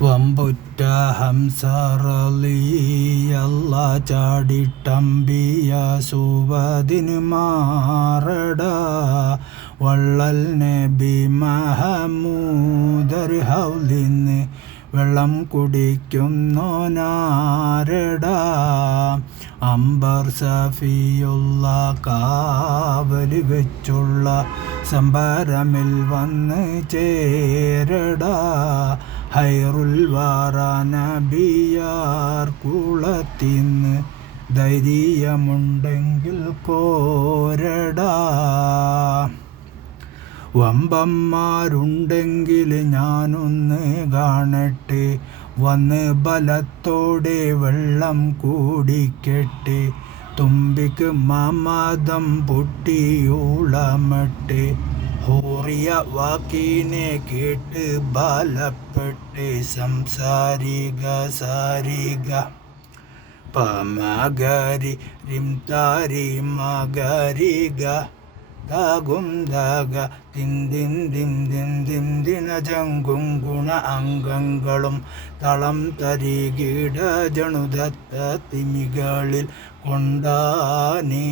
വമ്പുറ്റ ഹംസറലിയല്ല ചാടിട്ടമ്പിയ സുവദിന് മാറട വള്ളൽ നബി മഹമൂദർ ഹൗലിന്ന് വെള്ളം കുടിക്കുന്നോനാരട അംബർ സഫിയുള്ള കാവല് വെച്ചുള്ള സംബരമിൽ വന്ന് ചേരട ഹൈറുൽ വാറ നബിയാർ കുളത്തിന്ന് ധൈര്യമുണ്ടെങ്കിൽ കോരടാ വമ്പന്മാരുണ്ടെങ്കിൽ ഞാനൊന്ന് കാണട്ടെ വന്ന് ബലത്തോടെ വെള്ളം കൂടിക്കട്ടെ തുമ്പിക്ക് മമതം പൊട്ടിയൂളമട്ടെ ഹോറിയ വാക്കിനെ കേട്ട് ബലപ്പെട്ട് സംസാരിക സാരിക പമഗരി റിംതാരി മകരിക ദാഗും ദാഗ തിന്തിൻ ദിം ദിം ദിം ദിനജങ്കും ഗുണ അംഗങ്ങളും തളം തരികിട ജണുദത്ത തിമികളിൽ കൊണ്ടാനേ